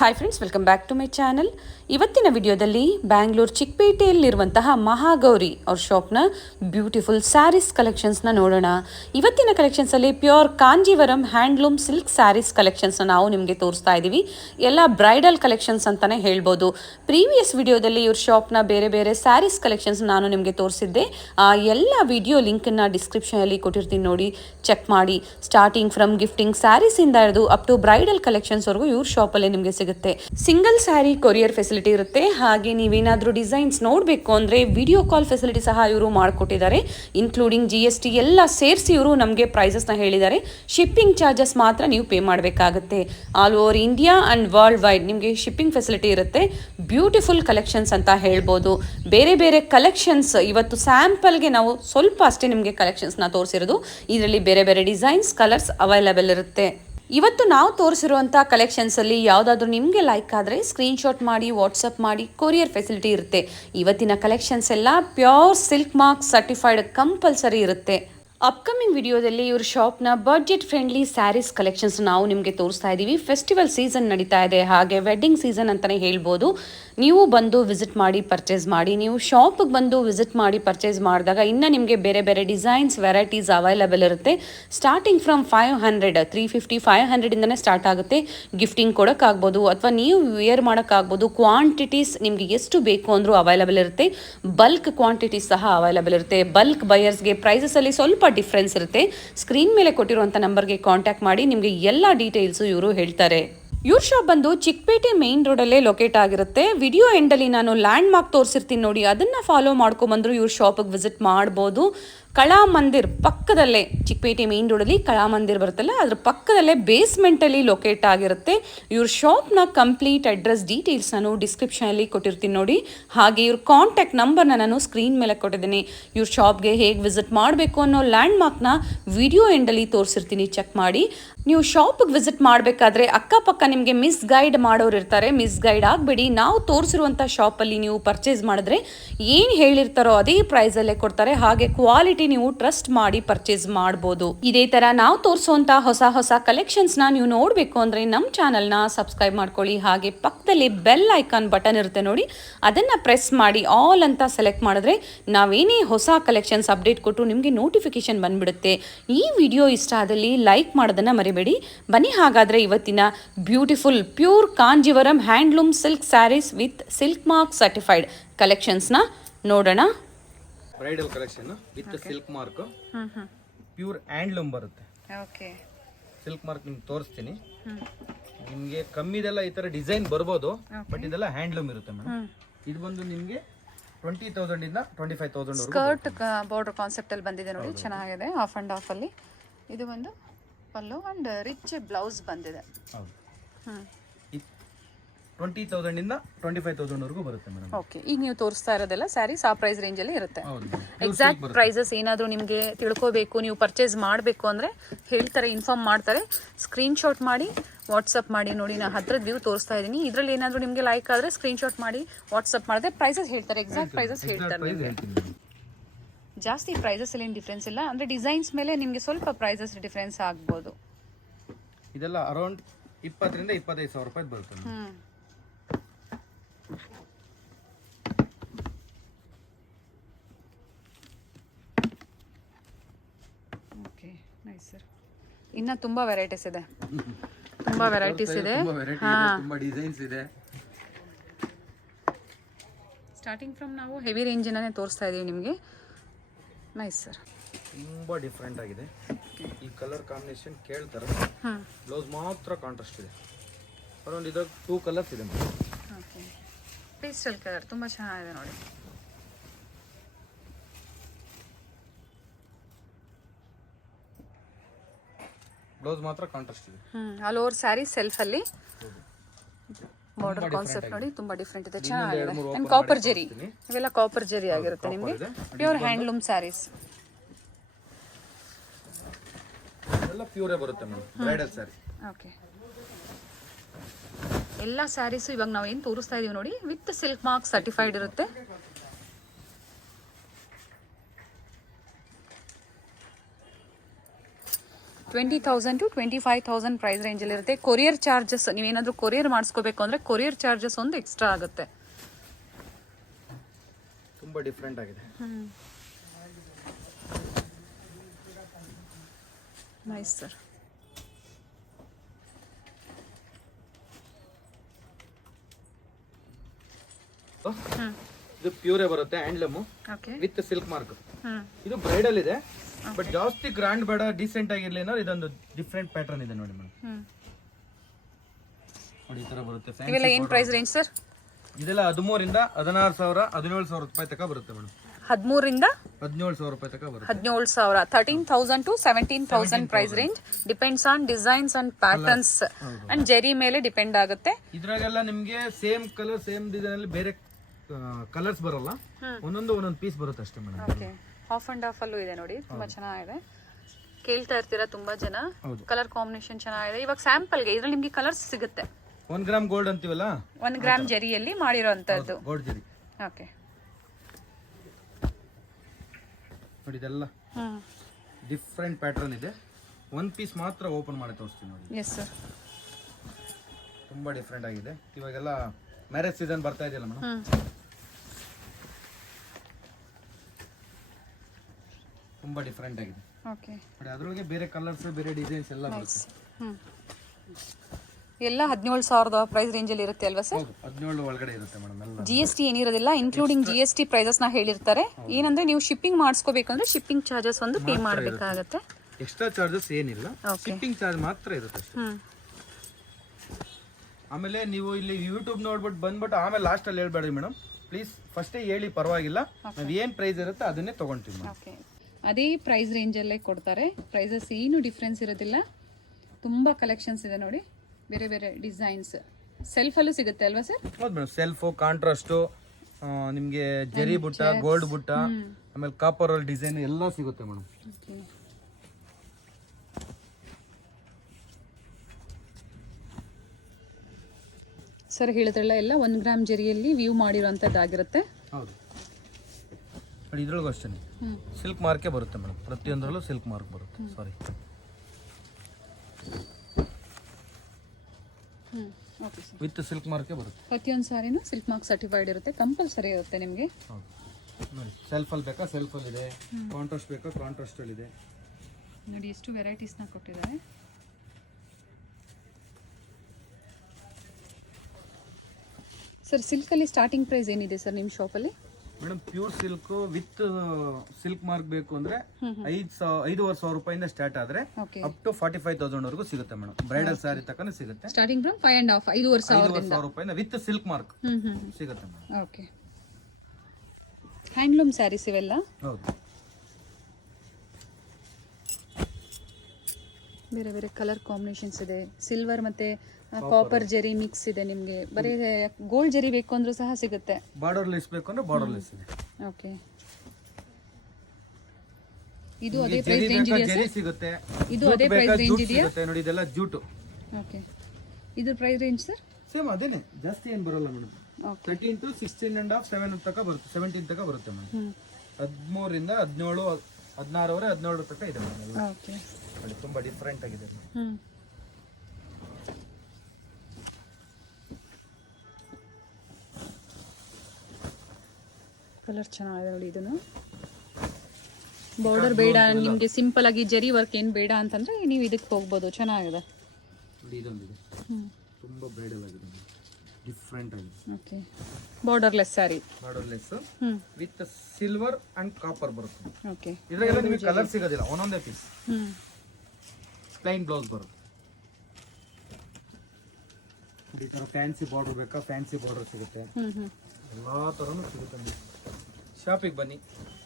Hi friends, welcome back to my channel. ಇವತ್ತಿನ ವಿಡಿಯೋದಲ್ಲಿ ಬ್ಯಾಂಗ್ಳೂರ್ ಚಿಕ್ಕಪೇಟೆಯಲ್ಲಿರುವಂತಹ ಮಹಾಗೌರಿ ಅವ್ರ ಶಾಪ್ನ ಬ್ಯೂಟಿಫುಲ್ ಸ್ಯಾರೀಸ್ ಕಲೆಕ್ಷನ್ಸ್ನ ನೋಡೋಣ. ಇವತ್ತಿನ ಕಲೆಕ್ಷನ್ಸಲ್ಲಿ pure Kanjeevaram handloom silk saris ಕಲೆಕ್ಷನ್ಸ್ನ ನಾವು ನಿಮಗೆ ತೋರಿಸ್ತಾ ಇದ್ದೀವಿ. ಎಲ್ಲ ಬ್ರೈಡಲ್ ಕಲೆಕ್ಷನ್ಸ್ ಅಂತಲೇ ಹೇಳ್ಬೋದು. ಪ್ರೀವಿಯಸ್ ವಿಡಿಯೋದಲ್ಲಿ ಇವ್ರ ಶಾಪ್ನ ಬೇರೆ ಬೇರೆ ಸ್ಯಾರೀಸ್ ಕಲೆಕ್ಷನ್ಸ್ ನಾನು ನಿಮಗೆ ತೋರಿಸಿದ್ದೆ. ಎಲ್ಲ ವಿಡಿಯೋ ಲಿಂಕನ್ನು ಡಿಸ್ಕ್ರಿಪ್ಷನಲ್ಲಿ ಕೊಟ್ಟಿರ್ತೀನಿ, ನೋಡಿ ಚೆಕ್ ಮಾಡಿ. ಸ್ಟಾರ್ಟಿಂಗ್ ಫ್ರಮ್ ಗಿಫ್ಟಿಂಗ್ ಸ್ಯಾರೀಸಿಂದ ಹಿಡಿದು ಅಪ್ ಟು ಬ್ರೈಡಲ್ ಕಲೆಕ್ಷನ್ಸ್ವರೆಗೂ ಇವ್ರ ಶಾಪಲ್ಲಿ ನಿಮಗೆ ಸಿಗುತ್ತೆ. ಸಿಂಗಲ್ ಸ್ಯಾರಿ ಕೊರಿಯರ್ ಫೆಸಿಲಿಟಿ ಇರುತ್ತೆ. ಹಾಗೆ ನೀವೇನಾದರೂ ಡಿಸೈನ್ಸ್ ನೋಡಬೇಕು ಅಂದರೆ ವಿಡಿಯೋ ಕಾಲ್ ಫೆಸಿಲಿಟಿ ಸಹ ಇವರು ಮಾಡಿಕೊಟ್ಟಿದ್ದಾರೆ. ಇನ್ಕ್ಲೂಡಿಂಗ್ GST ಎಲ್ಲ ಸೇರಿಸಿ ಇವರು ನಮಗೆ ಪ್ರೈಸಸ್ನ ಹೇಳಿದ್ದಾರೆ. ಶಿಪ್ಪಿಂಗ್ ಚಾರ್ಜಸ್ ಮಾತ್ರ ನೀವು ಪೇ ಮಾಡಬೇಕಾಗುತ್ತೆ. All over India and world wide ನಿಮಗೆ ಶಿಪ್ಪಿಂಗ್ ಫೆಸಿಲಿಟಿ ಇರುತ್ತೆ. ಬ್ಯೂಟಿಫುಲ್ ಕಲೆಕ್ಷನ್ಸ್ ಅಂತ ಹೇಳ್ಬೋದು. ಬೇರೆ ಬೇರೆ ಕಲೆಕ್ಷನ್ಸ್ ಇವತ್ತು ಸ್ಯಾಂಪಲ್ಗೆ ನಾವು ಸ್ವಲ್ಪ ಅಷ್ಟೇ ನಿಮಗೆ ಕಲೆಕ್ಷನ್ಸ್ನ ತೋರಿಸಿರೋದು. ಇದರಲ್ಲಿ ಬೇರೆ ಬೇರೆ ಡಿಸೈನ್ಸ್, ಕಲರ್ಸ್ ಅವೈಲಬಲ್ ಇರುತ್ತೆ. ಇವತ್ತು ನಾವು ತೋರಿಸಿರುವಂಥ ಕಲೆಕ್ಷನ್ಸಲ್ಲಿ ಯಾವುದಾದ್ರೂ ನಿಮಗೆ ಲೈಕ್ ಆದರೆ ಸ್ಕ್ರೀನ್ಶಾಟ್ ಮಾಡಿ ವಾಟ್ಸಪ್ ಮಾಡಿ, ಕೊರಿಯರ್ ಫೆಸಿಲಿಟಿ ಇರುತ್ತೆ. ಇವತ್ತಿನ ಕಲೆಕ್ಷನ್ಸ್ ಎಲ್ಲ pure silk mark certified compulsory ಇರುತ್ತೆ. ಅಪ್ಕಮಿಂಗ್ ವಿಡಿಯೋದಲ್ಲಿ ಇವ್ರ ಶಾಪ್ನ ಬಡ್ಜೆಟ್ ಫ್ರೆಂಡ್ಲಿ ಸ್ಯಾರೀಸ್ ಕಲೆಕ್ಷನ್ಸ್ ನಾವು ನಿಮಗೆ ತೋರಿಸ್ತಾ ಇದ್ದೀವಿ. ಫೆಸ್ಟಿವಲ್ ಸೀಸನ್ ನಡೀತಾ ಇದೆ, ಹಾಗೆ ವೆಡ್ಡಿಂಗ್ ಸೀಸನ್ ಅಂತಲೇ ಹೇಳ್ಬೋದು. ನೀವು ಬಂದು ವಿಸಿಟ್ ಮಾಡಿ ಪರ್ಚೇಸ್ ಮಾಡಿ. ನೀವು ಶಾಪಿಗೆ ಬಂದು ವಿಸಿಟ್ ಮಾಡಿ ಪರ್ಚೇಸ್ ಮಾಡಿದಾಗ ಇನ್ನು ನಿಮಗೆ ಬೇರೆ ಬೇರೆ ಡಿಸೈನ್ಸ್, ವೆರೈಟೀಸ್ ಅವೈಲಬಲ್ ಇರುತ್ತೆ. ಸ್ಟಾರ್ಟಿಂಗ್ ಫ್ರಮ್ 500, 350, 500ಇಂದನೇ ಸ್ಟಾರ್ಟ್ ಆಗುತ್ತೆ. ಗಿಫ್ಟಿಂಗ್ ಕೊಡೋಕ್ಕಾಗ್ಬೋದು ಅಥವಾ ನೀವು ವೇರ್ ಮಾಡೋಕ್ಕಾಗ್ಬೋದು. ಕ್ವಾಂಟಿಟೀಸ್ ನಿಮಗೆ ಎಷ್ಟು ಬೇಕು ಅಂದರೂ ಅವೈಲಬಲ್ ಇರುತ್ತೆ. ಬಲ್ಕ್ ಕ್ವಾಂಟಿಟೀಸ್ ಸಹ ಅವೈಲಬಲ್ ಇರುತ್ತೆ. ಬಲ್ಕ್ ಬಯರ್ಸ್ಗೆ ಪ್ರೈಸಸಲ್ಲಿ ಸ್ವಲ್ಪ ಡಿಫ್ರೆನ್ಸ್ ಇರುತ್ತೆ. ಸ್ಕ್ರೀನ್ ಮೇಲೆ ಕೊಟ್ಟಿರುವಂಥ ನಂಬರ್ಗೆ ಕಾಂಟ್ಯಾಕ್ಟ್ ಮಾಡಿ, ನಿಮಗೆ ಎಲ್ಲ ಡೀಟೇಲ್ಸು ಇವರು ಹೇಳ್ತಾರೆ. ಇವ್ರ ಶಾಪ್ ಬಂದು ಚಿಕ್ಕಪೇಟೆ ಮೇನ್ ರೋಡಲ್ಲೇ ಲೊಕೇಟ್ ಆಗಿರುತ್ತೆ. ವಿಡಿಯೋ ಎಂಡಲ್ಲಿ ನಾನು ಲ್ಯಾಂಡ್ ಮಾರ್ಕ್ ತೋರಿಸಿರ್ತೀನಿ ನೋಡಿ, ಅದನ್ನು ಫಾಲೋ ಮಾಡ್ಕೊಂಬಂದ್ರು ಇವ್ರ ಶಾಪಿಗೆ ವಿಸಿಟ್ ಮಾಡ್ಬೋದು. ಕಳಾ ಮಂದಿರ್ ಪಕ್ಕದಲ್ಲೇ, ಚಿಕ್ಕಪೇಟೆ ಮೇನ್ ರೋಡಲ್ಲಿ ಕಳಾ ಮಂದಿರ್ ಬರುತ್ತಲ್ಲ, ಅದ್ರ ಪಕ್ಕದಲ್ಲೇ ಬೇಸ್ಮೆಂಟಲ್ಲಿ ಲೊಕೇಟ್ ಆಗಿರುತ್ತೆ. ಇವ್ರ ಶಾಪ್ನ ಕಂಪ್ಲೀಟ್ ಅಡ್ರೆಸ್ ಡೀಟೇಲ್ಸ್ ನಾನು ಡಿಸ್ಕ್ರಿಪ್ಷನಲ್ಲಿ ಕೊಟ್ಟಿರ್ತೀನಿ ನೋಡಿ. ಹಾಗೆ ಇವ್ರ ಕಾಂಟ್ಯಾಕ್ಟ್ ನಂಬರ್ನ ನಾನು ಸ್ಕ್ರೀನ್ ಮೇಲೆ ಕೊಟ್ಟಿದ್ದೀನಿ. ಇವ್ರ ಶಾಪ್ಗೆ ಹೇಗೆ ವಿಸಿಟ್ ಮಾಡಬೇಕು ಅನ್ನೋ ಲ್ಯಾಂಡ್ ಮಾರ್ಕ್ನ ವಿಡಿಯೋ ಎಂಡಲ್ಲಿ ತೋರಿಸಿರ್ತೀನಿ, ಚೆಕ್ ಮಾಡಿ. ನೀವು ಶಾಪಿಗೆ ವಿಸಿಟ್ ಮಾಡಬೇಕಾದ್ರೆ ಅಕ್ಕಪಕ್ಕ ನಿಮಗೆ ಮಿಸ್ ಗೈಡ್ ಮಾಡೋರು ಇರ್ತಾರೆ. ಮಿಸ್ ಗೈಡ್ ಆಗಬೇಡಿ. ನಾವು ತೋರಿಸಿರುವಂಥ ಶಾಪಲ್ಲಿ ನೀವು ಪರ್ಚೇಸ್ ಮಾಡಿದ್ರೆ ಏನು ಹೇಳಿರ್ತಾರೋ ಅದೇ ಪ್ರೈಸಲ್ಲೇ ಕೊಡ್ತಾರೆ. ಹಾಗೆ ಕ್ವಾಲಿಟಿ ನೀವು ಟ್ರಸ್ಟ್ ಮಾಡಿ ಪರ್ಚೇಸ್ ಮಾಡ್ಬೋದು. ಇದೇ ತರ ನಾವು ತೋರಿಸುವಂತ ಹೊಸ ಹೊಸ ಕಲೆಕ್ಷನ್ಸ್ನ ನೀವು ನೋಡಬೇಕು ಅಂದ್ರೆ ನಮ್ಮ ಚಾನಲ್ನ ಸಬ್ಸ್ಕ್ರೈಬ್ ಮಾಡ್ಕೊಳ್ಳಿ. ಹಾಗೆ ಪಕ್ಕದಲ್ಲಿ ಬೆಲ್ ಐಕಾನ್ ಬಟನ್ ಇರುತ್ತೆ ನೋಡಿ, ಅದನ್ನ ಪ್ರೆಸ್ ಮಾಡಿ ಆಲ್ ಅಂತ ಸೆಲೆಕ್ಟ್ ಮಾಡಿದ್ರೆ ನಾವೇನೇ ಹೊಸ ಕಲೆಕ್ಷನ್ಸ್ ಅಪ್ಡೇಟ್ ಕೊಟ್ಟು ನಿಮಗೆ ನೋಟಿಫಿಕೇಶನ್ ಬಂದ್ಬಿಡುತ್ತೆ. ಈ ವಿಡಿಯೋ ಇಷ್ಟ ಆದಲ್ಲಿ ಲೈಕ್ ಮಾಡೋದನ್ನ ಮರಿಬೇಡಿ. ಬನ್ನಿ ಹಾಗಾದ್ರೆ ಇವತ್ತಿನ beautiful pure Kanjeevaram handloom silk saris with silk mark certified ಕಲೆಕ್ಷನ್ಸ್ನ ನೋಡೋಣ. Bridal collection with silk mark, pure handloom ಬರುತ್ತೆ. ಓಕೆ, ಸಿಲ್ಕ್ ಮಾರ್ಕ್ ನಿಮ್ಗೆ ತೋರಿಸ್ತೀನಿ. ನಿಮಗೆ ಕಮ್ಮಿದೆಲ್ಲ ಈ ತರ ಡಿಸೈನ್ ಬರ್ಬೋದು, ಬಟ್ ಇದೆಲ್ಲ ಹ್ಯಾಂಡ್ಲೂಮ್ ಇರುತ್ತೆ ಮೇಡಮ್. ಇದು ಬಂದು ನಿಮಗೆ 20,000 ಇಂದ 25,000 ಸ್ಕರ್ಟ್ ಬಾರ್ಡರ್ ಕಾನ್ಸೆಪ್ಟ್ ಅಲ್ಲಿ ಬಂದಿದೆ ನೋಡಿ, ಚೆನ್ನಾಗಿದೆ. ಆಫ್ ಅಂಡ್ ಆಫ್ ಅಲ್ಲಿ ಇದು ಒಂದು ಪಲ್ಲು ಅಂಡ್ ರಿಚ್ ಬ್ಲೌಸ್ ಬಂದಿದೆ. ಹೌದು, 20,000 ಇಂದ 25,000 ವರೆಗೂ ಬರುತ್ತೆ ಮೇಡಮ್. ಓಕೆ, ಈಗ ನೀವು ತೋರಿಸ್ತಾ ಇರೋದೆಲ್ಲ ಸ್ಯಾರೀಸ್ ಆ ಪ್ರೈಸ್ ರೇಂಜ್ ಅಲ್ಲಿ ಇರುತ್ತೆ. ಎಕ್ಸಾಕ್ಟ್ ಪ್ರೈಸಸ್ ಏನಾದರೂ ನಿಮಗೆ ತಿಳ್ಕೋಬೇಕು, ನೀವು ಪರ್ಚೇಸ್ ಮಾಡಬೇಕು ಅಂದರೆ ಹೇಳ್ತಾರೆ, ಇನ್ಫಾರ್ಮ್ ಮಾಡ್ತಾರೆ. ಸ್ಕ್ರೀನ್ಶಾಟ್ ಮಾಡಿ ವಾಟ್ಸಪ್ ಮಾಡಿ ನೋಡಿ. ನಾನು ಹತ್ರದ ವ್ಯೂ ತೋರಿಸ್ತಾ ಇದ್ದೀನಿ. ಇದರಲ್ಲಿ ಏನಾದರೂ ನಿಮಗೆ ಲೈಕ್ ಆದರೆ ಸ್ಕ್ರೀನ್ಶಾಟ್ ಮಾಡಿ ವಾಟ್ಸಪ್ ಮಾಡಿದ್ರೆ ಪ್ರೈಸಸ್ ಹೇಳ್ತಾರೆ, ಎಕ್ಸಾಕ್ಟ್ ಪ್ರೈಸಸ್ ಹೇಳ್ತಾರೆ. ಜಾಸ್ತಿ ಪ್ರೈಸಸ್ ಅಲ್ಲಿ ಏನು ಡಿಫ್ರೆನ್ಸ್ ಇಲ್ಲ, ಅಂದರೆ ಡಿಸೈನ್ಸ್ ಮೇಲೆ ನಿಮಗೆ ಸ್ವಲ್ಪ ಪ್ರೈಸಸ್ ಡಿಫ್ರೆನ್ಸ್ ಆಗ್ಬೋದು. ಇದೆಲ್ಲ ಅರೌಂಡ್ 20 ರಿಂದ 25,000 ರೂಪಾಯಿ ಬರುತ್ತೆ. ಇನ್ನ ತುಂಬಾ ವೆರೈಟೀಸ್ ಇದೆ, ತುಂಬಾ ವೆರೈಟೀಸ್ ಇದೆ, ತುಂಬಾ ಡಿಸೈನ್ಸ್ ಇದೆ. ಸ್ಟಾರ್ಟಿಂಗ್ ಫ್ರಮ್ ನಾವು ಹೆವಿ ರೇಂಜ್ ಇಂದಾನೆ ತೋರಿಸ್ತಾ ಇದೀವಿ ನಿಮಗೆ. ನೈಸ್ ಸರ್, ತುಂಬಾ ಡಿಫರೆಂಟ್ ಆಗಿದೆ. ಈ ಕಲರ್ ಕಾಂಬಿನೇಷನ್ ಕೇಳ್ತಾರೆ. ಬ್ಲೌಸ್ ಮಾತ್ರ ಕಾಂಟ್ರಾಸ್ಟ್ ಇದೆ. ಅರೌಂಡ್ ಇದು 2 ಕಲರ್ಸ್ ಇದೆ. ಓಕೆ, ಪೇಸ್ಟಲ್ ಕಲರ್ ತುಂಬಾ ಚೆನ್ನಾಗಿದೆ ನೋಡಿ. ಬ್ಲೌಸ್ ಮಾತ್ರ ಕಾಂಟ್ರಾಸ್ಟ್ ಇದೆ. ಆಲ್ ಓವರ್ ಸ್ಯಾರಿ ಸೆಲ್ಫ್ ಅಲ್ಲಿ ಬಾರ್ಡರ್ ಕಾನ್ಸೆಪ್ಟ್ ನೋಡಿ, ತುಂಬಾ ಡಿಫರೆಂಟ್ ಇದೆ, ಚೆನ್ನಾಗಿದೆ. ಅಂಡ್ ಕಾಪರ್ ಜೆರಿ, ಇವೆಲ್ಲ ಕಾಪರ್ ಜೆರಿ ಆಗಿರುತ್ತೆ ನಿಮಗೆ. ಪ್ಯೂರ್ ಹ್ಯಾಂಡ್ಲೂಮ್ ಸ್ಯಾರೀಸ್ ಎಲ್ಲ ಪ್ಯೂರೇ ಬರುತ್ತೆ ಮೇಡಮ್, ಬ್ರೈಡಲ್ ಸ್ಯಾರಿ. ಓಕೆ, ಎಲ್ಲ ಸ್ಯಾರೀಸ್ ಇವಾಗ ನಾವು ಏನು ತೋರಿಸ್ತಾ ಇದೀವಿ ನೋಡಿ, ವಿತ್ ಸಿಲ್ಕ್ ಮಾರ್ಕ್ ಸರ್ಟಿಫೈಡ್ ಇರುತ್ತೆ. 20,000 to 25,000 ಪ್ರೈಸ್ ರೇಂಜಲ್ಲಿ ಇರುತ್ತೆ. ಕೊರಿಯರ್ ಚಾರ್ಜಸ್ ನೀವೇನಾದರೂ ಕೊರಿಯರ್ ಮಾಡಿಸ್ಕೋಬೇಕು ಅಂದರೆ ಕೊರಿಯರ್ ಚಾರ್ಜಸ್ ಒಂದು ಎಕ್ಸ್ಟ್ರಾ ಆಗುತ್ತೆ. ತುಂಬ ಡಿಫ್ರೆಂಟ್ ಆಗಿದೆ. Nice sir. ಇದು ಪ್ಯೂರೇ ಬರುತ್ತೆ, handloom okay with silk mark. ಇದು ಬ್ರೈಡಲ್ ಇದೆ, ಬಟ್ ಜಾಸ್ತಿ ಗ್ರ್ಯಾಂಡ್ ಬೇಡ, ಡೀಸೆಂಟ್ ಆಗಿರ್ಲಿ ಅನ್ನೋ ಇದೊಂದು ಡಿಫ್ರೆಂಟ್ ಪ್ಯಾಟರ್ನ್ ಇದೆ ನೋಡಿ ಮೇಡಮ್. ನೋಡಿ ಈ ತರ ಬರುತ್ತೆ. ಇವೆಲ್ಲ ಏನು ಪ್ರೈಸ್ ರೇಂಜ್ ಸರ್? ಇದೆಲ್ಲ 13,000 ಇಂದ 16,000 17,000 ರೂಪಾಯಿ ತನಕ ಬರುತ್ತೆ ಮೇಡಮ್. 13,000 17,000 ರೂಪಾಯಿ ತನಕ ಬರುತ್ತೆ. 17,000 13,000 to 17,000 price range. Depends on designs and patterns and zari ಮೇಲೆ ಡಿಪೆಂಡ್ ಆಗುತ್ತೆ. ಇದ್ರಾಗೆಲ್ಲ ನಿಮ್ಗೆ ಸೇಮ್ ಕಲರ್ ಸೇಮ್ ಡಿಸೈನ್ ಅಲ್ಲಿ ಬೇರೆ ಕಲರ್ಸ್ ಬರಲ್ಲ, ಒಂದೊಂದು ಪೀಸ್ ಬರುತ್ತೆ ಅಷ್ಟೇ madam. Okay, half and half ಅಲ್ಲೂ ಇದೆ ನೋಡಿ, ತುಂಬಾ ಚೆನ್ನಾಗಿದೆ. ಕೇಳ್ತಾ ಇರ್ತೀರಾ ತುಂಬಾ ಜನ, ಕಲರ್ ಕಾಂಬಿನೇಷನ್ ಚೆನ್ನಾಗಿದೆ. ಇವಾಗ ಸ್ಯಾಂಪಲ್ಗೆ ಇದ್ರಲ್ಲಿ ನಿಮ್ಗೆ ಕಲರ್ಸ್ ಸಿಗುತ್ತೆ. 1 ಗ್ರಾಮ್ ಗೋಲ್ಡ್ ಅಂತೀವಲ್ಲ, 1 ಗ್ರಾಮ್ ಜರಿಯಲ್ಲಿ ಮಾಡಿರೋಂಥದ್ದು. ಗೋಲ್ಡ್ ಜರಿ. ಓಕೆ ನೋಡಿ ಇದೆಲ್ಲ ಡಿಫ್ರೆಂಟ್ ಪ್ಯಾಟರ್ನ್ ಇದೆ. ಒಂದು ಪೀಸ್ ಮಾತ್ರ ಓಪನ್ ಮಾಡಿ ತೋರಿಸ್ತೀನಿ ನೋಡಿ. ಎಸ್ ಸರ್, ತುಂಬಾ ಡಿಫ್ರೆಂಟ್ ಆಗಿದೆ. ಇವಾಗೆಲ್ಲ ಮ್ಯಾರೇಜ್ ಸೀಸನ್ ಬರ್ತಾ ಇದೆಯಲ್ಲ ಮೇಡಮ್, ತುಂಬಾ ಡಿಫ್ರೆಂಟ್ ಆಗಿದೆ. ಓಕೆ ನೋಡಿ ಅದರೊಳಗೆ ಬೇರೆ ಕಲರ್ಸ್ ಬೇರೆ ಡಿಸೈನ್ಸ್ ಎಲ್ಲ ಬರುತ್ತೆ. ಎಲ್ಲ 17,000 ಪ್ರೈಸ್ ರೇಂಜಲ್ಲಿ ಇರುತ್ತೆ ಅಲ್ವಾ ಸರ್? 17 ಒಳಗಡೆ ಇರುತ್ತೆ ಮೇಡಮ್. ಎಲ್ಲ GST ಏನಿರೋದಿಲ್ಲ, ಇನ್ಕ್ಲೂಡಿಂಗ್ GST ಪ್ರೈಸಸ್ ನ ಹೇಳಿರ್ತಾರೆ. ಏನಂದ್ರೆ ನೀವು ಶಿಪ್ಪಿಂಗ್ ಮಾಡಿಸ್ಕೋಬೇಕಂದ್ರೆ ಶಿಪ್ಪಿಂಗ್ ಚಾರ್ಜಸ್ ಒಂದು ಪೇ ಮಾಡಬೇಕಾಗುತ್ತೆ. ಎಕ್ಸ್ಟ್ರಾ ಚಾರ್ಜಸ್ ಏನಿಲ್ಲ, ಶಿಪ್ಪಿಂಗ್ ಚಾರ್ಜ್ ಮಾತ್ರ ಇರುತ್ತೆ ಅಷ್ಟೇ. ಆಮೇಲೆ ನೀವು ಇಲ್ಲಿ ಯೂಟ್ಯೂಬ್ ನೋಡ್ಬಿಟ್ಟು ಬಂದ್ಬಿಟ್ಟು ಆಮೇಲೆ ಲಾಸ್ಟ್ ಅಲ್ಲಿ ಹೇಳ್ಬೇಡಿ ಮೇಡಮ್, ಪ್ಲೀಸ್ ಫಸ್ಟೇ ಹೇಳಿ, ಪರವಾಗಿಲ್ಲ. ನಾವು ಏನು ಪ್ರೈಸ್ ಇರುತ್ತೆ ಅದನ್ನೇ ತಗೊಂತೀವಿ ಮೇಡಮ್. ಓಕೆ, ಅದೇ ಪ್ರೈಸ್ ರೇಂಜಲ್ಲೇ ಕೊಡ್ತಾರೆ. ಪ್ರೈಸಸ್ ಏನು ಡಿಫ್ರೆನ್ಸ್ ಇರೋದಿಲ್ಲ. ತುಂಬಾ ಕಲೆಕ್ಷನ್ಸ್ ಇದೆ ನೋಡಿ, ಬೇರೆ ಬೇರೆ ಡಿಸೈನ್ಸ್. ಸೆಲ್ಫಲ್ಲೂ ಸಿಗುತ್ತೆ ಅಲ್ವಾ ಸರ್? ಹೌದು ಮೇಡಮ್, ಸೆಲ್ಫು, ಕಾಂಟ್ರಾಸ್ಟು, ನಿಮಗೆ ಜರಿ ಬುಟ್ಟ, ಗೋಲ್ಡ್ ಬುಟ್ಟ, ಆಮೇಲೆ ಕಾಪರ್ ಡಿಸೈನ್ ಎಲ್ಲ ಸಿಗುತ್ತೆ ಮೇಡಮ್. ಓಕೆ ಸರ್, ಹೇಳಿದ್ರಲ್ಲ ಎಲ್ಲ 1 ಗ್ರಾಮ್ ಜರಿಯಲ್ಲಿ ವ್ಯೂ ಮಾಡಿರೋಂಥದ್ದಾಗಿರುತ್ತೆ. ಹೌದು ನೋಡಿ, ಇದ್ರೊಳಗೂ ಅಷ್ಟೇ ಸಿಲ್ಕ್ ಮಾರ್ಕೆ ಬರುತ್ತೆ ಮೇಡಮ್. ಪ್ರತಿಯೊಂದರಲ್ಲೂ ಸಿಲ್ಕ್ ಮಾರ್ಕ್ ಬರುತ್ತೆ. ಸಾರಿ, ಓಕೆ ಸರ್, ವಿತ್ ಸಿಲ್ಕ್ ಮಾರ್ಕೆ ಬರುತ್ತೆ. ಪ್ರತಿಯೊಂದು ಸಾರಿನೂ ಸಿಲ್ಕ್ ಮಾರ್ಕ್ ಸರ್ಟಿಫೈಡ್ ಇರುತ್ತೆ, ಕಂಪಲ್ಸರಿ ಇರುತ್ತೆ ನಿಮಗೆ. ಹೌದು ನೋಡಿ, ಸೆಲ್ಫಲ್ಲಿ ಬೇಕಾ ಸೆಲ್ಫಲ್ಲಿ ಇದೆ, ಕಾಂಟ್ರಾಸ್ಟ್ ಬೇಕಾ ಕಾಂಟ್ರಾಸ್ಟಲ್ಲಿ ಇದೆ. ನೋಡಿ ಎಷ್ಟು ವೆರೈಟೀಸ್ನ ಕೊಟ್ಟಿದ್ದಾರೆ. ಸರ್, ಸಿಲ್ಕಲ್ಲಿ ಸ್ಟಾರ್ಟಿಂಗ್ ಪ್ರೈಸ್ ಏನಿದೆ ಸರ್ ನಿಮ್ಮ ಶಾಪಲ್ಲಿ? Madam, pure silk with silk mark ಬೇಕು ಅಂದ್ರೆ 5,500 ರೂಪಾಯಿಂದ ಸ್ಟಾರ್ಟ್ ಆದ್ರೆ ಅಪ್ ಟು 45,000 ವರೆಗೂ ಸಿಗುತ್ತೆ ಮೇಡಮ್. ಬ್ರೈಡಲ್ ಸ್ಯಾರಿ ತಕ್ಕನೆ ಸಿಗುತ್ತೆ. ಸ್ಟಾರ್ಟಿಂಗ್ ಫ್ರಮ್ 5,500 ರೂಪಾಯಿಂದ ವಿತ್ ಸಿಲ್ಕ್ ಮಾರ್ಕ್ ಸಿಗುತ್ತೆ ಮೇಡಮ್. ಓಕೆ, ಹ್ಯಾಂಡ್ಲೂಮ್ ಸ್ಯಾರೀಸ್ ಇವೆಲ್ಲ. ಹೌದು, ಬೇರೆ ಬೇರೆ ಕಲರ್ ಕಾಂಬಿನೇಷನ್ಸ್ ಇದೆ. ಸಿಲ್ವರ್ ಮತ್ತೆ ಕಾಪರ್ ಜರಿ ಮಿಕ್ಸ್ ಇದೆ. ನಿಮಗೆ ಬರೀ ಗೋಲ್ಡ್ ಜರಿ ಬೇಕು ಅಂದ್ರೂ ಸಹ ಸಿಗುತ್ತೆ. ಬಾರ್ಡರ್ ಲೆಸ್ ಬೇಕು ಅಂದ್ರೆ ಬಾರ್ಡರ್ ಲೆಸ್ ಇದೆ. ಓಕೆ, ಇದು ಅದೇ ಪ್ರೈಸ್ ರೇಂಜ್ ಇದೆಯಾ ಜರಿ ಸರ್? ಸಿಗುತ್ತೆ. ಇದು ಅದೇ ಪ್ರೈಸ್ ರೇಂಜ್ ಇದೆಯಾ? ನೋಡಿ ಇದೆಲ್ಲ ಜೂಟ್. ಓಕೆ, ಇದು ಪ್ರೈಸ್ ರೇಂಜ್ ಸರ್? ಸೇಮ್ ಅದೇನೆ, ಜಾಸ್ತಿ ಏನು ಬರಲ್ಲ ಮೇಡಮ್. 13 to 16.5 7 ತನಕ ಬರುತ್ತೆ, 17 ತನಕ ಬರುತ್ತೆ ಮೇಡಮ್. 13 ರಿಂದ 17 16 17 ತನಕ ಇದೆ ಮೇಡಮ್. ಓಕೆ, ನೋಡಿ ತುಂಬಾ ಡಿಫ್ರೆಂಟ್ ಆಗಿದೆ. ಕಲರ್ ಚೆನ್ನಾಗಿದೆ ನೋಡಿ. ಇದನ್ನು ಬಾರ್ಡರ್ ಬೇಡ, ನಿಮಗೆ ಸಿಂಪಲ್ ಆಗಿ ಜರಿ ವರ್ಕ್ ಏನು ಬೇಡ ಅಂತಂದ್ರೆ ನೀವು ಇದಕ್ಕೆ ಹೋಗ್ಬೋದು. ಚೆನ್ನಾಗಿದೆ ನೋಡಿ, ಇದೊಂದಿದೆ ತುಂಬಾ ಬ್ರೈಡಲ್ ಆಗಿದೆ, ಡಿಫ್ರೆಂಟ್ ಆಗಿದೆ. Okay, borderless sari, borderless with silver and copper ಬರುತ್ತೆ. ಓಕೆ, ಇದರಾಗೆಲ್ಲ ನಿಮಗೆ ಕಲರ್ ಸಿಗೋದಿಲ್ಲ, ಒಂದೊಂದೇ ಪೀಸ್. ಪ್ಲೈನ್ ಬ್ಲೌಸ್ ಬರುತ್ತೆ. ಈ ತರ ಫ್ಯಾನ್ಸಿ ಬಾರ್ಡರ್ ಬೇಕಾ ಫ್ಯಾನ್ಸಿ ಬಾರ್ಡರ್ ಸಿಗುತ್ತೆ. ಎಲ್ಲಾ ತರನು ಸಿಗುತ್ತೆ. ಶಾಪಿಗೆ ಬನ್ನಿ,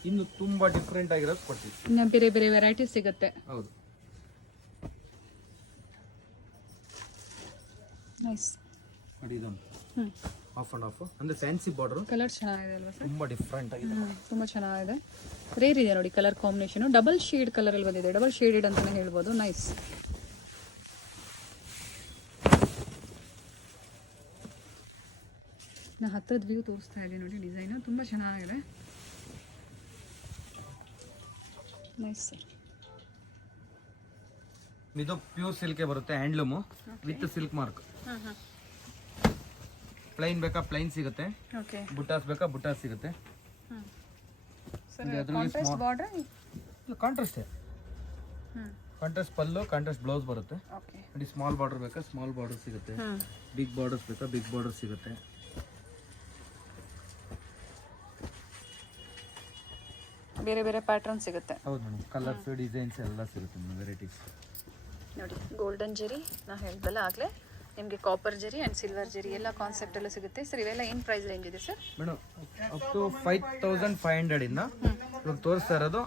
ಇನ್ನು ತುಂಬಾ ಡಿಫ್ರೆಂಟ್ ಆಗಿರೋದು ಕೊಡ್ತೀವಿ. ಇನ್ನು ಬೇರೆ ಬೇರೆ ವೆರೈಟಿ ಸಿಗುತ್ತೆ. ಹೌದು, ನೈಸ್ ನೋಡಿ ಇದೊಂದು ಆಫ್ ಅಂಡ್ ಆಫ್ ಅಂದ್ರೆ ಫ್ಯಾನ್ಸಿ ಬಾರ್ಡರ್. ಕಲರ್ ಚೆನ್ನಾಗಿದೆ ಅಲ್ವಾ ಸರ್? ತುಂಬಾ ಡಿಫ್ರೆಂಟ್ ಆಗಿದೆ, ತುಂಬಾ ಚೆನ್ನಾಗಿದೆ. ರೇರ್ ಇದೆ ನೋಡಿ colour combination. Double shade colour ಅಲ್ಲಿ ಬಂದಿದೆ, ಡಬಲ್ ಶೇಡೆಡ್ ಅಂತಾನೆ ಹೇಳ್ಬೋದು. ನೈಸ್. ನಾ ಹತ್ರದ ವ್ಯೂ ತೋರಿಸ್ತಾ ಇದ್ದೀನಿ ನೋಡಿ. ಡಿಸೈನು ತುಂಬ ಚೆನ್ನಾಗಿದೆ. Nice sir. ಇದು ಪ್ಯೂರ್ ಸಿಲ್ಕೆ ಬರುತ್ತೆ, handloom with silk mark. Plain ಬೇಕಾ ಪ್ಲೈನ್ ಸಿಗುತ್ತೆ, ಓಕೆ. ಬುಟ್ಟಾಸ್ ಬೇಕಾ ಬುಟ್ಟಾಸ್ ಸಿಗುತ್ತೆ. ಕಾಂಟ್ರಾಸ್ಟ್ ಬಾರ್ಡರ್, ಕಾಂಟ್ರಾಸ್ಟ್ ಕಾಂಟ್ರಾಸ್ಟ್ ಪಲ್ಲು, ಕಾಂಟ್ರಾಸ್ಟ್ ಬ್ಲೌಸ್ ಬರುತ್ತೆ. ಓಕೆ. ನೋಡಿ ಸ್ಮಾಲ್ ಬಾರ್ಡರ್ ಬೇಕಾ ಸ್ಮಾಲ್ ಬಾರ್ಡರ್ ಸಿಗುತ್ತೆ, ಬಿಗ್ ಬಾರ್ಡರ್ಸ್ ಬೇಕಾ ಬಿಗ್ ಬಾರ್ಡರ್ ಸಿಗುತ್ತೆ. ಬೇರೆ ಬೇರೆ ಪ್ಯಾಟರ್ನ್ ಸಿಗುತ್ತೆ. ಹೌದು ಮೇಡಮ್, ಕಲರ್ಸ್ ಡಿಸೈನ್ಸ್ ಎಲ್ಲ ಸಿಗುತ್ತೆ ಮೇಡಮ್, ವೆರೈಟೀಸ್. ನೋಡಿ ಗೋಲ್ಡನ್ ಜರಿ ನಾ ಹೇಳ್ದಲ್ಲ ಆಗಲೇ, ನಿಮಗೆ ಕಾಪರ್ ಜರಿ ಆ್ಯಂಡ್ ಸಿಲ್ವರ್ ಜರಿ ಎಲ್ಲ ಕಾನ್ಸೆಪ್ಟ್ ಎಲ್ಲ ಸಿಗುತ್ತೆ ಸರ್. ಇವೆಲ್ಲ ಏನು ಪ್ರೈಸ್ ರೇಂಜ್ ಇದೆ ಸರ್? ಮೇಡಮ್ ಅಪ್ ಟು 5500 ಇಂದ ಇವಾಗ ತೋರಿಸ್ತಾ ಇರೋದು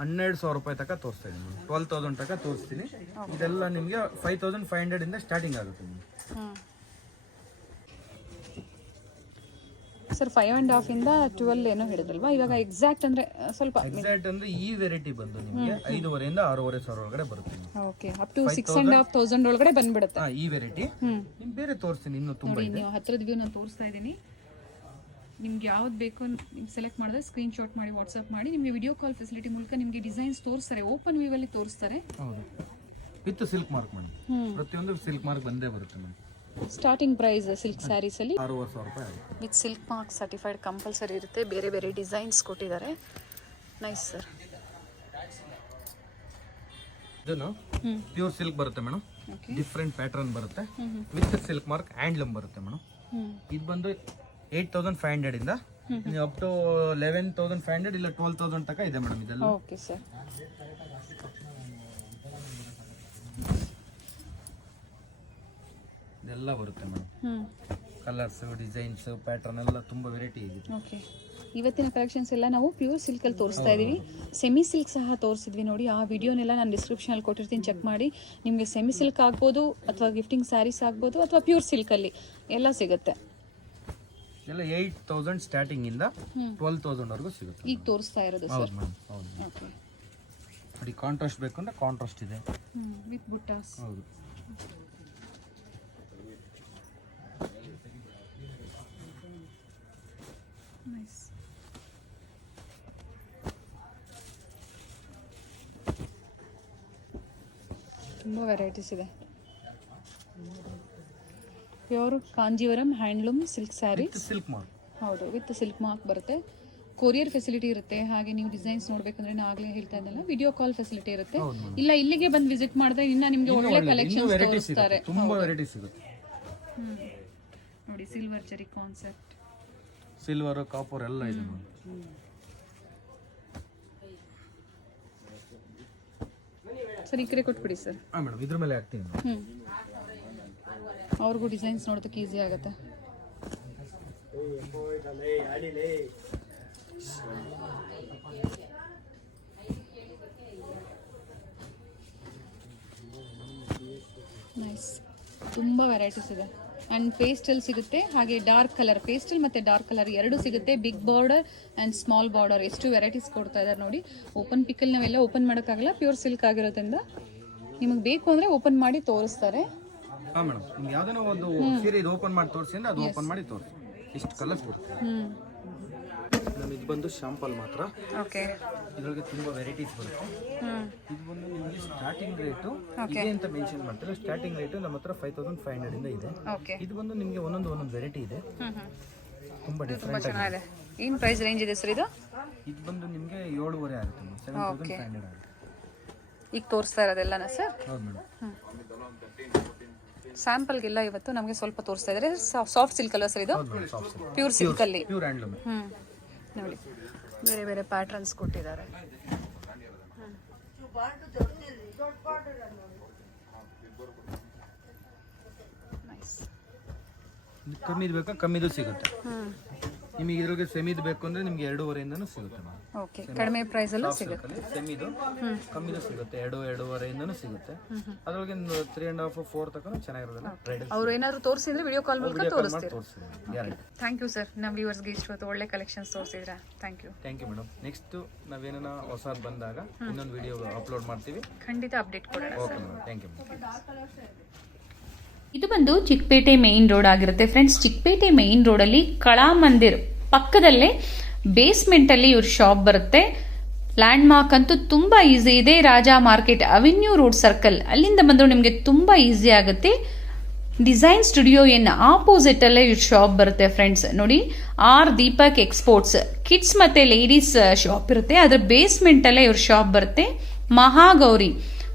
12,000 ರೂಪಾಯಿ ತನಕ ತೋರಿಸ್ತಾ ಇದ್ದೀನಿ ಮೇಡಮ್. 12,000 ತನಕ ತೋರಿಸ್ತೀನಿ. ಇದೆಲ್ಲ ನಿಮಗೆ 5500 ಇಂದ ಸ್ಟಾರ್ಟಿಂಗ್ ಆಗುತ್ತೆ ಮೇಡಮ್. ಸರ್ 5.5 ಇಂದ 12 ಏನೋ ಹೇಳಿದ್ರಲ್ವಾ, ಇವಾಗ ಎಕ್ಸಾಕ್ಟ್ ಅಂದ್ರೆ ಸ್ವಲ್ಪ ಎಕ್ಸಾಕ್ಟ್ ಅಂದ್ರೆ ಈ ವೆರೈಟಿ ಬಂದು ನಿಮಗೆ 5,500 ಇಂದ 6,500 ಒಳಗಡೆ ಬರುತ್ತೆ. ಓಕೆ, ಅಪ್ ಟು 6,500 ಒಳಗಡೆ ಬಂದ್ಬಿಡುತ್ತೆ. ಈ ವೆರೈಟಿ ನಿಮ್ಗೆ ಬೇರೆ ತೋರಿಸ್ತೀನಿ, ಇನ್ನೂ ತುಂಬಾ ನೋಡಿ ನೀವು ಹತ್ರದ ವ್ಯೂ ನಾನು ತೋರಿಸ್ತಾ ಇದ್ದೀನಿ. ನಿಮ್ಗೆ ಯಾವ್ದು ಬೇಕೋ ನಿಮ್ಗೆ ಸೆಲೆಕ್ಟ್ ಮಾಡಿದ್ರೆ ಸ್ಕ್ರೀನ್ ಶಾಟ್ ಮಾಡಿ ವಾಟ್ಸಪ್ ಮಾಡಿ, ನಿಮಗೆ ವಿಡಿಯೋ ಕಾಲ್ ಫೆಸಿಲಿಟಿ ಮೂಲಕ ನಿಮಗೆ ಡಿಸೈನ್ಸ್ ತೋರಿಸ್ತಾರೆ, ಓಪನ್ ವ್ಯೂ ಅಲ್ಲಿ ತೋರಿಸ್ತಾರೆ. ಹೌದು, ವಿತ್ ಸಿಲ್ಕ್ ಮಾರ್ಕ್ ಮಾಡಿ, ಪ್ರತಿಯೊಂದು ಸಿಲ್ಕ್ ಮಾರ್ಕ್ ಬಂದೇ ಬರುತ್ತೆ madam. Starting price silk saris ಅಲ್ಲಿ 6,500 ರೂಪಾಯಿ ಆಗುತ್ತೆ. With silk mark certified compulsory ಇರುತ್ತೆ. ಬೇರೆ ಬೇರೆ ಡಿಸೈನ್ಸ್ ಕೊಟ್ಟಿದ್ದಾರೆ. Nice sir. ಇದನ್ನು ಪ್ಯೂರ್ ಸಿಲ್ಕ್ ಬರುತ್ತೆ ಮೇಡಮ್, ಡಿಫ್ರೆಂಟ್ ಪ್ಯಾಟರ್ನ್ ಬರುತ್ತೆ, ವಿತ್ ಸಿಲ್ಕ್ ಮಾರ್ಕ್ ಹ್ಯಾಂಡ್ಲೂಮ್ ಬರುತ್ತೆ ಮೇಡಮ್. ಇದು ಬಂದು 8,500 ಇಂದ ಅಪ್ ಟು 11,500 ಇಲ್ಲ 12,000 ತನಕ ಇದೆ ಮೇಡಮ್. ಇದೆಲ್ಲ ಓಕೆ ಸರ್. ಇದೆಲ್ಲ ಬರುತ್ತೆ ಮೇಡಮ್. ಕಲರ್ಸ್ ಡಿಸೈನ್ಸ್ ಪ್ಯಾಟರ್ನ್ ಎಲ್ಲ ತುಂಬಾ ವೆರೈಟಿ ಇದೆ. ಓಕೆ, ಇವತ್ತಿನ ಕಲೆಕ್ಷನ್ಸ್ ಎಲ್ಲ ನಾವು ಪ್ಯೂರ್ ಸಿಲ್ಕಲ್ಲಿ ತೋರಿಸ್ತಾ ಇದ್ದೀವಿ. ಸೆಮಿ ಸಿಲ್ಕ್ ಸಹ ತೋರಿಸಿದ್ವಿ ನೋಡಿ, ಆ ವಿಡಿಯೋನೆಲ್ಲ ನಾನು ಡಿಸ್ಕ್ರಿಪ್ಷನಲ್ಲಿ ಕೊಟ್ಟಿರ್ತೀನಿ, ಚೆಕ್ ಮಾಡಿ. ನಿಮಗೆ ಸೆಮಿ ಸಿಲ್ಕ್ ಆಗ್ಬೋದು ಅಥವಾ ಗಿಫ್ಟಿಂಗ್ ಸ್ಯಾರೀಸ್ ಆಗ್ಬೋದು ಅಥವಾ ಪ್ಯೂರ್ ಸಿಲ್ಕಲ್ಲಿ ಎಲ್ಲ ಸಿಗುತ್ತೆ. ಎಲ್ಲ 8,000 ಸ್ಟಾರ್ಟಿಂಗ್ ಇಂದ 12,000 ವರೆಗೂ ಸಿಗುತ್ತೆ. ಈಗ ತೋರಿಸ್ತಾ ಇರೋದು ಸರ್. ಹೌದು ಮೇಡಮ್, ಹೌದು. ಓಕೆ, ನೋಡಿ ಕಾಂಟ್ರಾಸ್ಟ್ ಬೇಕು ಅಂದ್ರೆ ಕಾಂಟ್ರಾಸ್ಟ್ ಇದೆ. ವಿತ್ ಬುಟ್ಟಾಸ್. ಹೌದು, ನೈಸ್. ತುಂಬ ವೆರೈಟೀಸ್ ಇದೆ. Pure Kanjeevaram handloom silk sari, silk mark. ಹೌದು, ವಿತ್ ಸಿಲ್ಕ್ ಮಾರ್ಕ್ ಬರುತ್ತೆ. ಕೊರಿಯರ್ ಫೆಸಿಲಿಟಿ ಇರುತ್ತೆ. ಹಾಗೆ ನೀವು ಡಿಸೈನ್ಸ್ ನೋಡ್ಬೇಕಂದ್ರೆ ನಾನು ಆಗಲೇ ಹೇಳ್ತಾ ಇದ್ದಲ್ಲ, ವಿಡಿಯೋ ಕಾಲ್ ಫೆಸಿಲಿಟಿ ಇರುತ್ತೆ. ಇಲ್ಲ ಇಲ್ಲಿಗೆ ಬಂದು ವಿಸಿಟ್ ಮಾಡಿದ್ರೆ ಇನ್ನ ನಿಮಗೆ ಒಳ್ಳೆ ಕಲೆಕ್ಷನ್ಸ್ ತೋರಿಸ್ತಾರೆ. ತುಂಬಾ ವೆರೈಟಿ ಸಿಗುತ್ತೆ. ನೋಡಿ ಸಿಲ್ವರ್ ಜರಿ ಕಾನ್ಸೆಪ್ಟ್, ಸಿಲ್ವರ್ ಕಾಪರ್ ಎಲ್ಲ ಇದೆ ನೋಡಿ. ಸರ್ ಈ ಕಡೆ ಕೊಟ್ಬಿಡಿ ಸರ್. ಹಾಂ ಮೇಡಮ್, ಇದ್ರ ಮೇಲೆ ಹಾಕ್ತೀನಿ. ಅವ್ರಿಗೂ ಡಿಸೈನ್ಸ್ ನೋಡೋದಕ್ಕೆ ಈಸಿ ಆಗುತ್ತೆ. ನೈಸ್, ತುಂಬ ವೆರೈಟೀಸ್ ಇದೆ. ಆ್ಯಂಡ್ ಪೇಸ್ಟಲ್ ಸಿಗುತ್ತೆ, ಹಾಗೆ ಡಾರ್ಕ್ ಕಲರ್, ಪೇಸ್ಟಲ್ ಮತ್ತು ಡಾರ್ಕ್ ಕಲರ್ ಎರಡೂ ಸಿಗುತ್ತೆ. Big border and small border ಎಷ್ಟು ವೆರೈಟೀಸ್ ಕೊಡ್ತಾ ಇದ್ದಾರೆ ನೋಡಿ. ಓಪನ್ ಪಿಕ್ಕಲ್ಲಿ ನಾವೆಲ್ಲ ಓಪನ್ ಮಾಡೋಕ್ಕಾಗಲ್ಲ, ಪ್ಯೂರ್ ಸಿಲ್ಕ್ ಆಗಿರೋದ್ರಿಂದ ನಿಮಗೆ ಬೇಕು ಅಂದರೆ ಓಪನ್ ಮಾಡಿ ತೋರಿಸ್ತಾರೆ. ಹಾಂ ಮೇಡಮ್, ನಿಮ್ಗೆ ಯಾವುದೋ ಒಂದು ಸೀರೆ ಇದು ಓಪನ್ ಮಾಡಿ ತೋರಿಸಿ ಅಂದ್ರೆ ಅದು ಓಪನ್ ಮಾಡಿ ತೋರಿಸಿ. ಇಷ್ಟು ಕಲರ್ಸ್ ಬರುತ್ತೆ. ನಮ್ಗೆ ಇದು ಬಂದು ಶಾಂಪಲ್ ಮಾತ್ರ. ಓಕೆ, ಇದರೊಳಗೆ ತುಂಬ ವೆರೈಟೀಸ್ ಬರುತ್ತೆ. ಇದು ಬಂದು ನಿಮಗೆ ಸ್ಟಾರ್ಟಿಂಗ್ ರೇಟು ಇದೆ ಅಂತ ಮೆನ್ಷನ್ ಮಾಡ್ತಾರೆ. ಸ್ಟಾರ್ಟಿಂಗ್ ರೇಟು ನಮ್ಮ ಹತ್ರ 5,500 ಇಂದ ಇದೆ. ಓಕೆ, ಇದು ಬಂದು ನಿಮಗೆ ಒಂದೊಂದು ವೆರೈಟಿ ಇದೆ, ತುಂಬ ಡಿಫ್ರೆಂಟ್ ಚೆನ್ನಾಗಿದೆ. ಏನು ಪ್ರೈಸ್ ರೇಂಜ್ ಇದೆ ಸರ್ ಇದು? ಇದು ಬಂದು ನಿಮಗೆ 7,500 ಆಗುತ್ತೆ, 7,500 ಆಗುತ್ತೆ. ಈಗ ತೋರಿಸ್ತಾ ಇರೋದೆಲ್ಲನಾ ಸರ್? ಹೌದು ಮೇಡಮ್. ಸ್ಯಾಂಪಲ್ಗೆಲ್ಲ ಇವತ್ತು ನಮಗೆ ಸ್ವಲ್ಪ ತೋರಿಸ್ತಾ ಇದ್ದಾರೆ. ಸಾಫ್ಟ್ ಸಿಲ್ಕ್ ಅಲ್ವಾ ಸರ್ ಇದು? ಪ್ಯೂರ್ ಸಿಲ್ಕಲ್ಲಿ, ಪ್ಯೂರ್ ಹ್ಯಾಂಡ್ಲೂಮ್. ನೋಡಿ ಬೇರೆ ಬೇರೆ ಪ್ಯಾಟರ್ನ್ಸ್ ಕೊಟ್ಟಿದ್ದಾರೆ. ನೈಸ್. ಕಮ್ಮಿದು ಬೇಕಾ ಕಮ್ಮಿದು ಸಿಗುತ್ತೆ. ನಿಮಗೆ ಇದ್ರೊಳಗೆ ಸೆಮಿದು ಬೇಕು ಅಂದ್ರೆ ನಿಮ್ಗೆ 2,500 ಸಿಗುತ್ತೆ ಮೇಡಮ್. ಓಕೆ, ಕಡಿಮೆ ಪ್ರೈಸ್ ಅಲ್ಲೂ ಸಿಗುತ್ತೆ. ಸೆಮಿದು ಕಮ್ಮಿದು ಸಿಗುತ್ತೆ, 2,500 ಸಿಗುತ್ತೆ. ಅದ್ರೊಳಗೆ 3.5 4 ತನಕ ಚೆನ್ನಾಗಿರೋದಲ್ಲ. ಅವ್ರು ಏನಾದ್ರು ತೋರಿಸಿದ್ರೆ ವಿಡಿಯೋ ಕಾಲ್ ಮೂಲಕ ತೋರಿಸ್ತೀವಿ. ತೋರಿಸ್ತೀವಿ. ಥ್ಯಾಂಕ್ ಯು ಸರ್, ನಮ್ಮ ವ್ಯೂವರ್ಸ್ಗೆ ಇಷ್ಟೊತ್ತು ಒಳ್ಳೆ ಕಲೆಕ್ಷನ್ಸ್ ತೋರಿಸಿದ್ರಾ. Thank you madam. ನೆಕ್ಸ್ಟ್ ನಾವೇನ ಹೊಸದು ಬಂದಾಗ ಇನ್ನೊಂದು ವಿಡಿಯೋ ಅಪ್ಲೋಡ್ ಮಾಡ್ತೀವಿ, ಖಂಡಿತ ಅಪ್ಡೇಟ್ ಕೊಡೋಣ. Okay madam, thank you. ಇದು ಬಂದು ಚಿಕ್ಕಪೇಟೆ ಮೇನ್ ರೋಡ್ ಆಗಿರುತ್ತೆ ಫ್ರೆಂಡ್ಸ್. ಚಿಕ್ಕಪೇಟೆ ಮೇನ್ ರೋಡಲ್ಲಿ ಕಳಾ ಮಂದಿರ್ ಪಕ್ಕದಲ್ಲೇ ಬೇಸ್ಮೆಂಟ್ ಅಲ್ಲಿ ಇವ್ರ ಶಾಪ್ ಬರುತ್ತೆ. ಲ್ಯಾಂಡ್ ಮಾರ್ಕ್ ಅಂತೂ ತುಂಬಾ ಈಸಿ ಇದೆ. Raja market avenue road circle ಅಲ್ಲಿಂದ ಬಂದ್ರು ನಿಮಗೆ ತುಂಬಾ ಈಸಿ ಆಗುತ್ತೆ. ಡಿಸೈನ್ ಸ್ಟುಡಿಯೋ ಆಪೋಸಿಟ್ ಅಲ್ಲೇ ಇವ್ರ ಶಾಪ್ ಬರುತ್ತೆ ಫ್ರೆಂಡ್ಸ್. ನೋಡಿ, ಆರ್ ದೀಪಕ್ ಎಕ್ಸ್ಪೋರ್ಟ್ಸ್ ಕಿಡ್ಸ್ ಮತ್ತೆ ಲೇಡೀಸ್ ಶಾಪ್ ಇರುತ್ತೆ. ಅದ್ರ ಬೇಸ್ಮೆಂಟ್ ಅಲ್ಲೇ ಇವ್ರ ಶಾಪ್ ಬರುತ್ತೆ. ಮಹಾಗೌರಿ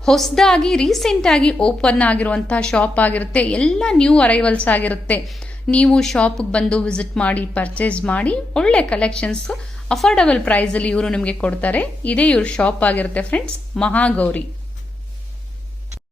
ಹೊಸದಾಗಿ ರೀಸೆಂಟ್ ಆಗಿ ಓಪನ್ ಆಗಿರುವಂತಹ ಶಾಪ್ ಆಗಿರುತ್ತೆ. ಎಲ್ಲ ನ್ಯೂ ಅರೈವಲ್ಸ್ ಆಗಿರುತ್ತೆ. ನೀವು ಶಾಪ್ಗೆ ಬಂದು ವಿಸಿಟ್ ಮಾಡಿ ಪರ್ಚೇಸ್ ಮಾಡಿ ಒಳ್ಳೆ ಕಲೆಕ್ಷನ್ಸ್ ಅಫೋರ್ಡಬಲ್ ಪ್ರೈಸ್ ಅಲ್ಲಿ ಇವರು ನಿಮಗೆ ಕೊಡ್ತಾರೆ. ಇದೇ ಇವ್ರ ಶಾಪ್ ಆಗಿರುತ್ತೆ ಫ್ರೆಂಡ್ಸ್, ಮಹಾಗೌರಿ.